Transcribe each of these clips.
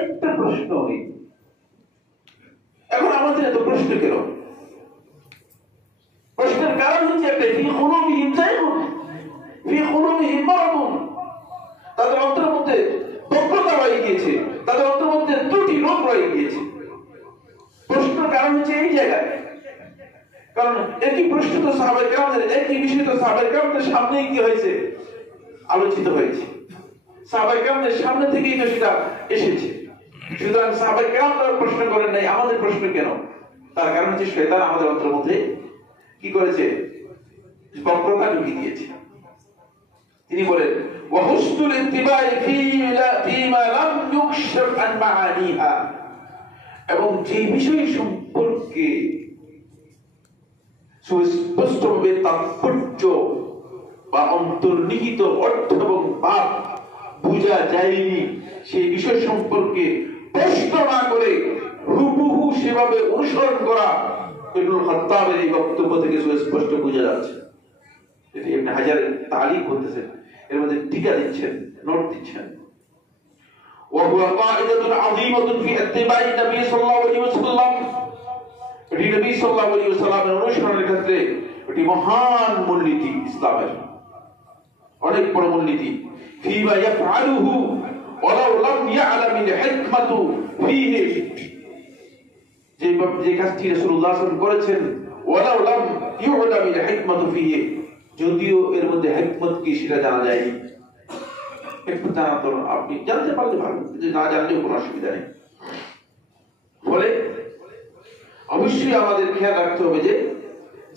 একটা প্রশ্ন নেই। এখন আমাদের এত প্রশ্ন কেন? প্রশ্নের কারণ হচ্ছে একটা, ফি কুলুবিহিম যায়গুন, ফি কুলুবিহিম মারাদুন। তাদের অন্তরের মধ্যে বক্রতা রয়ে গিয়েছে, তাদের অন্তরের মধ্যে ত্রুটি রোগ রয়ে গিয়েছে। প্রশ্নের কারণ হচ্ছে এই জায়গায়। কারণ একই প্রশ্ন তো সাহাবায়ে কেরামদের, একই বিষয় তো সাহাবায়ে কেরামদের সামনেই কি হয়েছে, আলোচিত হয়েছে। সাহাবায়ে কেরামদের সামনে থেকেই তো সেটা এসেছে। সুতরাং সাহাবায়ে কেরামরা প্রশ্ন করেন নাই, আমাদের প্রশ্ন কেন? তার কারণ হচ্ছে শয়তান আমাদের অন্তরের মধ্যে কি করেছে, বক্রতা ঢুকিয়ে দিয়েছে। তিনি বলেন ওয়া হুসনুল ইত্তিবাই ফীমা লাম ইউকশাফ আন মাআনিহা, এবং যে বিষয় সম্পর্কে সুস্পষ্টভাবে তাৎপর্য বা অন্তর্নিহিত অর্থ এবং ভাব বোঝা যায়নি, সেই বিষয় সম্পর্কে প্রশ্ন না করে হুবহু সেভাবে অনুসরণ করা ইবনুল খাত্তাবের এই বক্তব্য থেকে সুস্পষ্ট বোঝা যাচ্ছে। এটি ইবনে হাজার তালিক করতেছেন, এর মধ্যে টিকা দিচ্ছেন, নোট দিচ্ছেন। وهو قاعدة عظيمة في اتباع النبي صلى الله عليه وسلم। এটি নবী সাল্লাল্লাহু আলাইহি ওয়াসাল্লামের অনুসরণের ক্ষেত্রে এটি মহান মূলনীতি, ইসলামের অনেক বড় মূলনীতি। ফীমা ইয়াফআলুহু ওয়ালাউ লাম ইয়ালামিল হিকমাতু ফীহি, যে কাজটি রাসূলুল্লাহ সাল্লাল্লাহু আলাইহি ওয়াসাল্লাম করেছেন, ওয়ালাউ লাম ইউলামিল হিকমাতু ফীহি, যদিও এর মধ্যে হিকমত কি সেটা জানা যায়নি। একটু জানা তো, আপনি জানতে পারলে ভালো, যে না জানলেও কোনো অসুবিধা নেই। ফলে অবশ্যই আমাদের খেয়াল রাখতে হবে যে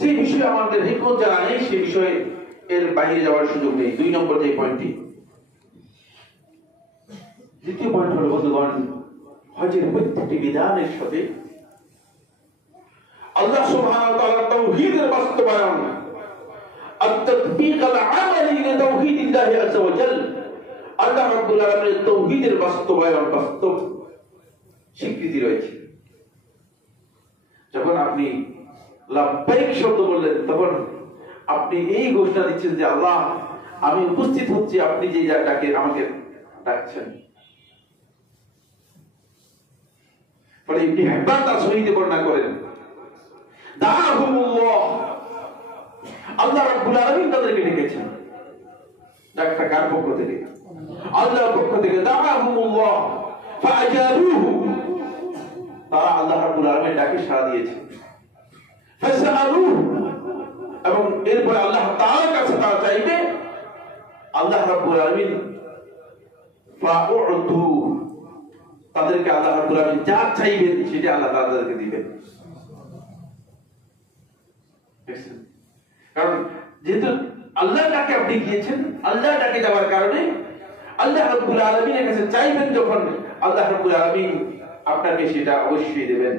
যে বিষয়ে আমাদের হিকমত জানা নেই সে বিষয়ে এর বাইরে যাওয়ার সুযোগ নেই। 2 নম্বর যে পয়েন্টটি। দ্বিতীয় পয়েন্ট হলো বন্ধুগণ, হজের প্রত্যেকটি বিধানের সাথে আল্লাহ সুবহানাহু ওয়া তাআলার তাওহীদের বাস্তবায়ন, আত-তাতবীক আল-আমালি লিতাওহীদিল্লাহ আযজা ওয়া জাল, আল্লাহ রাব্বুল আলামিনের তাওহীদের বাস্তবায়ন, বাস্তব স্বীকৃতি রয়েছে। যখন আপনি লাব্বাইক শব্দ বললেন, তখন আপনি এই ঘোষণা দিচ্ছেন যে আল্লাহ, আমি উপস্থিত হচ্ছি, আপনি যে ডাকে আমাকে ডাকছেন। ফলে ইবনে হিব্বান তার সহিহে বর্ণনা করেন, দাআহুমুল্লাহ, আল্লাহ রাব্বুল আলামিন তাদেরকে ডেকেছেন। ডাকটা কার পক্ষ থেকে? আল্লাহর পক্ষ থেকে। দাআহুমুল্লাহ ফাআজাবুহু, তারা আল্লাহ রাব্বুল আলামিনের ডাকে সাড়া দিয়েছে। ফাসআলুহু, এবং এরপর আল্লাহ তাআলার কাছে তারা চাইবে। আল্লাহ রাব্বুল আলামিন ফাউতু, তাদেরকে আল্লাহ রাব্বুল আলামিন যা চাইবেন সেটা আল্লাহ তাদেরকে দিবেন। কারণ যেহেতু আল্লাহর ডাকে আপনি গিয়েছেন, আল্লাহর ডাকে যাওয়ার কারণে আল্লাহ রাব্বুল আলামিনের কাছে চাইবেন, যখন আল্লাহ রাব্বুল আলামিন আপনাকে সেটা অবশ্যই দেবেন।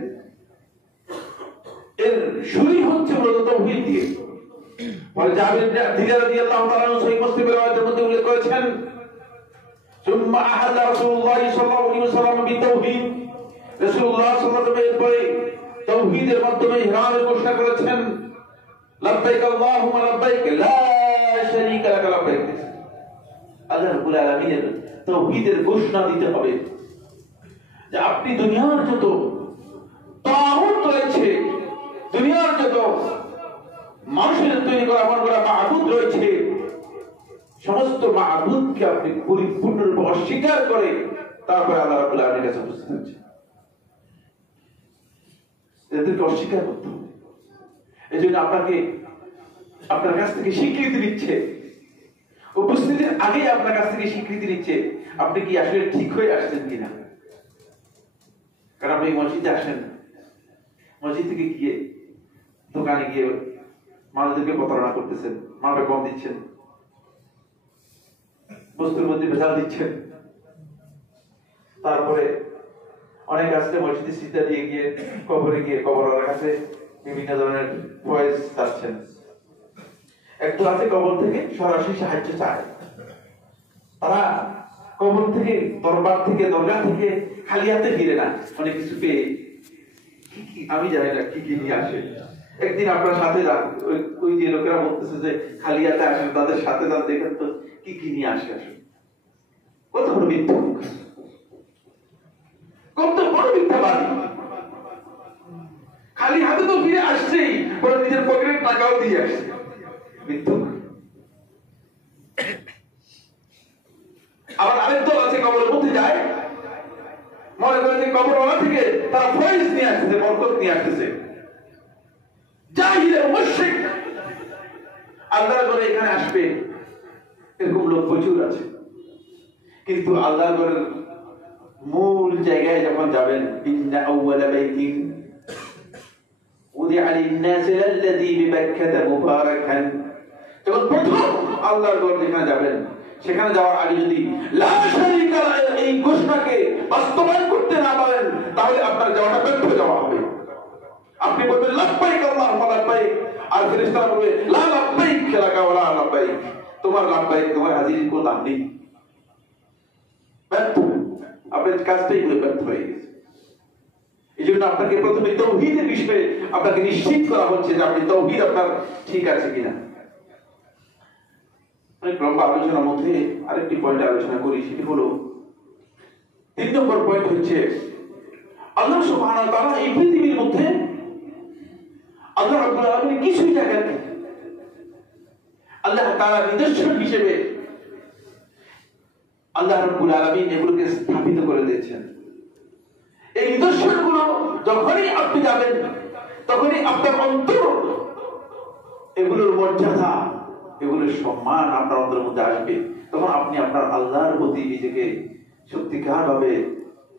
এর শুরু হচ্ছে মূলত তাওহীদ দিয়ে। বলে জাবির ইবনে আবদুল্লাহ রাদিয়াল্লাহু তাআলা সহিহ মুসলিমের রাওয়ায়াতের মধ্যে উল্লেখ করেছেন, সুম্মা আহাল্লা রাসূলুল্লাহ সাল্লাল্লাহু আলাইহি ওয়াসাল্লাম বিতাওহীদ, রাসূলুল্লাহ সাল্লাল্লাহু আলাইহি ওয়াসাল্লাম পরে তাওহীদের মাধ্যমে ইহরামের ঘোষণা করেছেন, লাব্বাইক আল্লাহুম্মা লাব্বাইক লা শারীকা লাক লাব্বাইক। আল্লাহ রাব্বুল আলামিনের তাওহীদের ঘোষণা দিতে হবে যে আপনি দুনিয়ার যত তাগুত রয়েছে, দুনিয়ার যত মানুষের তৈরি করা মন করা মাবুদ রয়েছে, সমস্ত মাবুদকে আপনি পরিপূর্ণরূপে অস্বীকার করে তারপরে আল্লাহ রাব্বুল আলামিনের কাছে উপস্থিত হচ্ছে। এদেরকে অস্বীকার করতে হবে। এই জন্য আপনার কাছ থেকে স্বীকৃতি দিচ্ছে, উপস্থিতির আগেই আপনার কাছ থেকে স্বীকৃতি দিচ্ছে আপনি কি আসলে ঠিক হয়ে আসছেন কিনা। কারণ আপনি মসজিদে আসেন, মসজিদ থেকে গিয়ে দোকানে গিয়ে মানুষদেরকে প্রতারণা করতেছেন, মাপে কম দিচ্ছেন, বস্তুর মধ্যে ভেজাল দিচ্ছেন। তারপরে অনেক আসলে মসজিদে সিজদা দিয়ে গিয়ে কবরে গিয়ে কবরওয়ালার কাছে বিভিন্ন ধরনের ফয়েজ চাচ্ছেন। একটু আছে কবর থেকে সরাসরি সাহায্য চায়, তারা কবর থেকে, দরবার থেকে, দরগা থেকে খালি হাতে ফিরে না, অনেক কিছু পেয়ে। আমি জানি না কি কি নিয়ে আসে। একদিন আপনার সাথে ওই যে লোকেরা বলতেছে যে খালি হাতে আসেন, তাদের সাথে তাদের দেখেন তো কি কি নিয়ে আসে, আসে কত বড় মিথ্যা। মিথ্যাবাদী। খালি হাতে তো ফিরে আসছেই, বলে নিজের পকেটের টাকাও দিয়ে আসছে, মিথ্যুক। আবার আরেক দল আছে কবরের মধ্যে যায়, মনে করে যে কবরওয়ালা থেকে তারা ফয়েজ নিয়ে আসতেছে, বরকত নিয়ে আসতেছে। জাহিল মুশরিক আল্লাহর ঘরে এখানে আসবে, এরকম লোক প্রচুর আছে। কিন্তু আল্লাহর ঘরের মূল জায়গায় যখন যাবেন, ইন্না আউওয়ালা বাইতিন উদিআ লিন-নাসি আল্লাযী বিবাক্কাতা মুবারাকান, যখন প্রথম আল্লাহর ঘর যেখানে যাবেন, সেখানে যাওয়ার আগে যদি লা শারীকা লাহু এই ঘোষণাকে বাস্তবায়ন করতে না পারেন, তাহলে আপনার যাওয়াটা ব্যর্থ যাওয়া হবে। আপনি বলবেন লাব্বাইক আল্লাহুম্মা লাব্বাইক, আর ফেরেশতারা বলবে লা লাব্বাইক লাকা ওয়া লা লাব্বাইক, তোমার লাব্বাইক, তোমার হাজিরির কোনো দাম নেই। ব্যর্থ, আপনার কাজটাই ব্যর্থ হয়ে গেছে। এই জন্য আপনাকে প্রথমে তাওহীদের বিষয়ে আপনাকে নিশ্চিত করা হচ্ছে যে আপনি তাওহীদ আপনার ঠিক আছে কিনা। অনেক লম্বা আলোচনার মধ্যে আরেকটি পয়েন্ট আলোচনা করি, সেটি হলো 3 নম্বর পয়েন্ট হচ্ছে আল্লাহ সুবহানাহু ওয়া তাআলা এই পৃথিবীর মধ্যে আল্লাহ রাব্বুল আলামিন কিছু জায়গাতে আল্লাহ তাআলা নিদর্শন হিসেবে আল্লাহ রাব্বুল আলামিন এগুলোকে স্থাপিত করে দিয়েছেন। এই নিদর্শনগুলো যখনই আপনি যাবেন, তখনই আপনার অন্তর এগুলোর মর্যাদা, এগুলোর সম্মান আপনার অন্তরের মধ্যে আসবে। তখন আপনি আপনার আল্লাহর প্রতি নিজেকে সত্যিকার ভাবে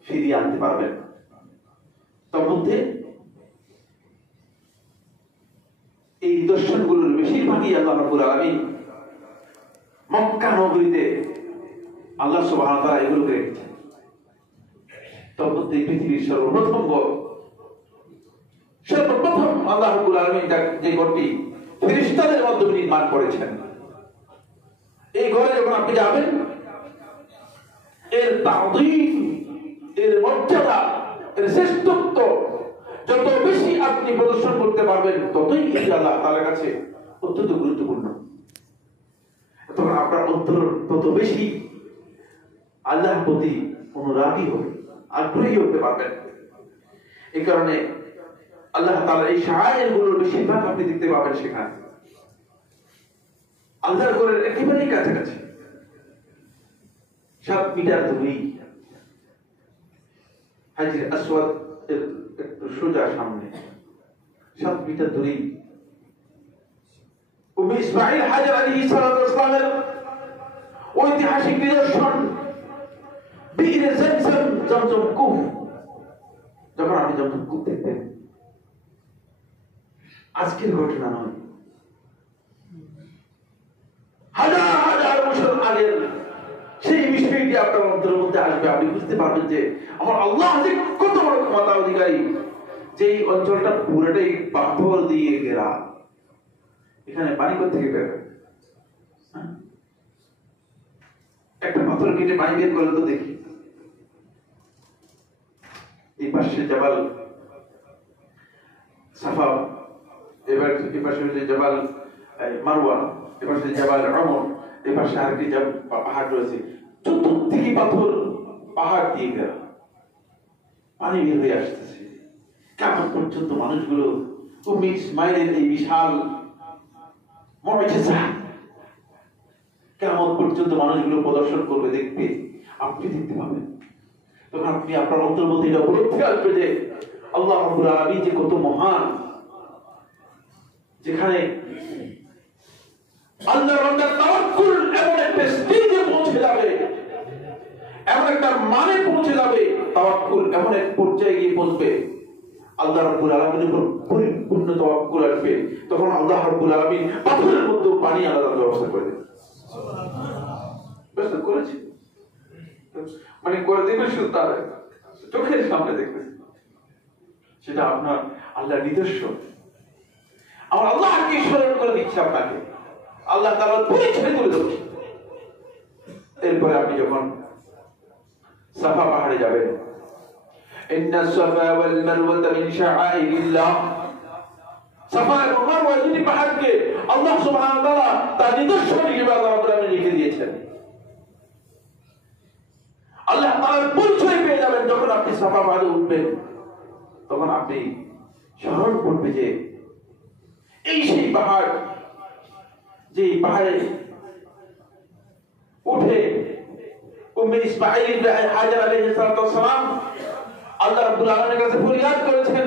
ফিরিয়ে আনতে পারবেন। তার মধ্যে এই নিদর্শনগুলোর বেশিরভাগই আল্লাহ রাব্বুল আলামিন মক্কা নগরীতে আল্লাহ সুবহানাহু ওয়া তাআলা এগুলোকে রেখেছেন। তার মধ্যে পৃথিবীর সর্বপ্রথম আল্লাহ রাব্বুল আলামিন যে ঘরটি ফেরেশতাদের মাধ্যমে নির্মাণ করেছেন, এই ঘরে যখন আপনি যাবেন, এর তাযীম, এর মর্যাদা, এর শ্রেষ্ঠত্ব যত বেশি আপনি প্রদর্শন করতে পারবেন, ততই আল্লাহ তাআলার কাছে অত্যন্ত গুরুত্বপূর্ণ। তখন আপনার অন্তর তত বেশি আল্লাহর প্রতি অনুরাগী হবে, আগ্রহী হতে পারবেন। এই কারণে আল্লাহ তাআলা এই শাআইরগুলোর বেশিরভাগ আপনি দেখতে পাবেন সেখানে আল্লাহর ঘরের একেবারেই কাছাকাছি, 7 মিটার দূরেই হাজরে আসওয়াদ এর একটু সোজা সামনে 7 মিটার দূরেই উম্মে ইসমাঈল হাজর আলাইহিস সালাতু ওয়াস সালামের ঐতিহাসিক নিদর্শন বীরে জমজম, জমজম কূপ। যখন আপনি জমজম কূপ দেখবেন, আজকের ঘটনা নয়, হাজার হাজার বছর আগের সেই বিষয়টি আপনার অন্তরের মধ্যে আসবে। আপনি বুঝতে পারবেন যে আমার আল্লাহ যে কত বড় ক্ষমতা অধিকারী, যে এই অঞ্চলটা পুরোটাই পাথর দিয়ে ঘেরা, এখানে পানি কোথা থেকে বের হয়? একটা পাথর কেটে পানি বের করে তো দেখি। এই পাশে জাবাল সাফা, এবার এই পাশে হচ্ছে জাবাল মারওয়া, এই পাশে জাবাল উমর, এই পাশে আরেকটি পাহাড় রয়েছে, চতুর্দিকে পাথর, পাহাড় দিয়ে ঘেরা, পানি বের হয়ে আসতেছে। কেমন পর্যন্ত মানুষগুলো উম্মে ইসমাঈলের এই বিশাল মুজিজা কেমন পর্যন্ত মানুষগুলো প্রদর্শন করবে, দেখবে, আপনি দেখতে পাবেন। তখন আপনি আপনার অন্তর মধ্যে এটা উপলব্ধি আসবে যে আল্লাহ রাব্বুল আলামিন যে কত মহান, যেখানে আল্লাহর বান্দার তাওয়াক্কুল এমন একটা স্টেজে পৌঁছে যাবে, এমন একটা মানে পৌঁছে যাবে, তাওয়াক্কুল এমন এক পর্যায়ে গিয়ে পৌঁছবে, আল্লাহ রাব্বুল আলামিনের উপর পরিপূর্ণ তাওয়াক্কুল আসবে। তখন আল্লাহ রাব্বুল আলামিন পাথরের মধ্যে পানি আলাদা ব্যবস্থা করে দেবে। ব্যবস্থা করেছে, মানে করে দেবে, শুধু তার চোখের সামনে দেখবে। সেটা আপনার আল্লাহর নিদর্শন। আমার আল্লাহকে স্মরণ করে দিচ্ছে আপনাকে, আল্লাহ তাআলার পরিচয় তুলে ধরছে। এরপরে আপনি যখন সাফা পাহাড়ে যাবেন, ইন্নাস সাফা ওয়াল মারওয়া মিন শাআইরিল্লাহ, সাফা এবং মারওয়া দুটি পাহাড়কে আল্লাহ সুবহানাহু ওয়া তাআলা তার নিদর্শন হিসেবে আল্লাহ রাব্বুল আলামিন লিখে দিয়েছেন। আল্লাহ তাআলার পরিচয় পেয়ে যাবেন যখন আপনি সাফা পাহাড়ে উঠবেন তখন আপনি স্মরণ করবে যে এই সেই পাহাড়, যে পাহাড়ে উঠে উম্মে ইসমাঈল হাজার আলাইহিস সালাম আল্লাহ রাব্বুল আলামিনের কাছে ফরিয়াদ করেছেন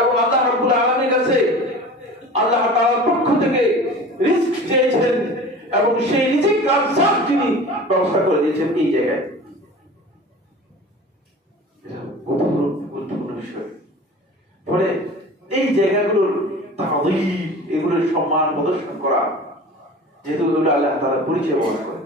এবং আল্লাহ রাব্বুল আলামিনের কাছে আল্লাহ তাআলার পক্ষ থেকে রিজক চেয়েছেন এবং সেই রিজক রাজ্জাক তিনি ব্যবস্থা করে দিয়েছেন এই জায়গায়। এটা গুরুত্বপূর্ণ বিষয়। ফলে এই জায়গাগুলোর তাআযীম, এগুলোর সম্মান প্রদর্শন করা, যেহেতু এগুলো আল্লাহ তাআলা পরিচয় বহন করে,